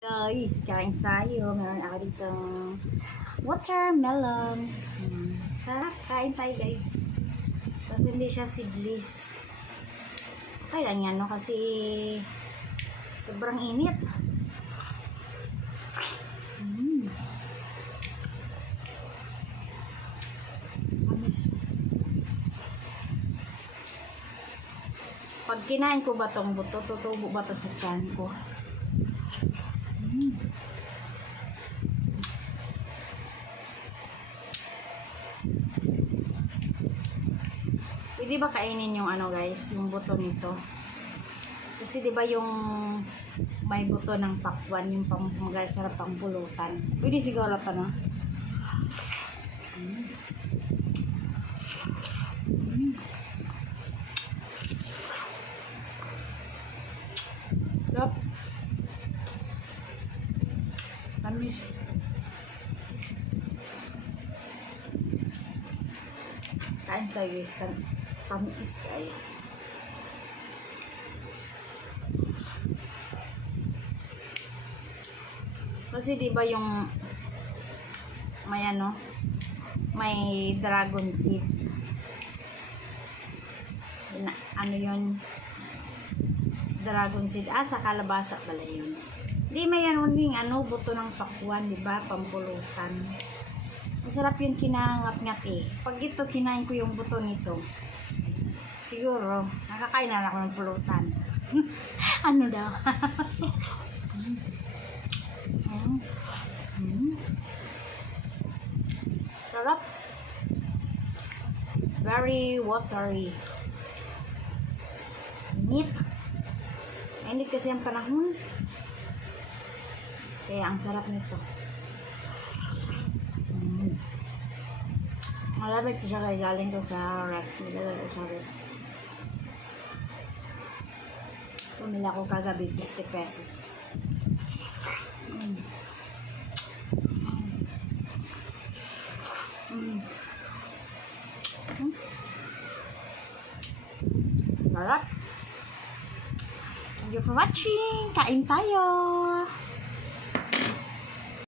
Guys, kain tayo. Meron ako ditong watermelon. Sarap. Kain tayo guys. Kasi hindi siya seedless. Okay lang yan, no? Kasi sobrang init. Amis. Pag kinain ko ba tong buto, tutubo ba to sa tiyan ko? Pwede ba kainin yung ano guys, yung buto nito? Kasi 'di ba yung may buto ng pakwan, yung sarap pang pulutan. Pwede siguro to, no? Sarap. Tamis. Kain tayo guys. Tamis kayo. Kasi di ba yung may ano, may dragon seed. Ano yun? Dragon seed. Sa kalabasa pala yun. Di may ano ding ano, buto ng pakwan, di ba? Pampulutan. Masarap yun kinangat-ngat eh. Pag ito, kinain ko yung buto nito. Siguro, nakakain na ako ng pulutan. Ano daw? Sarap. Very watery. Init. Init kasi ang panahon. Kaya ang sarap nito. Malamig ko siya kaya galing ko sa ref. Nilala ko sa ref. Pumila ko kagabi 50 pesos. Sarap. Thank you for watching. Kain tayo.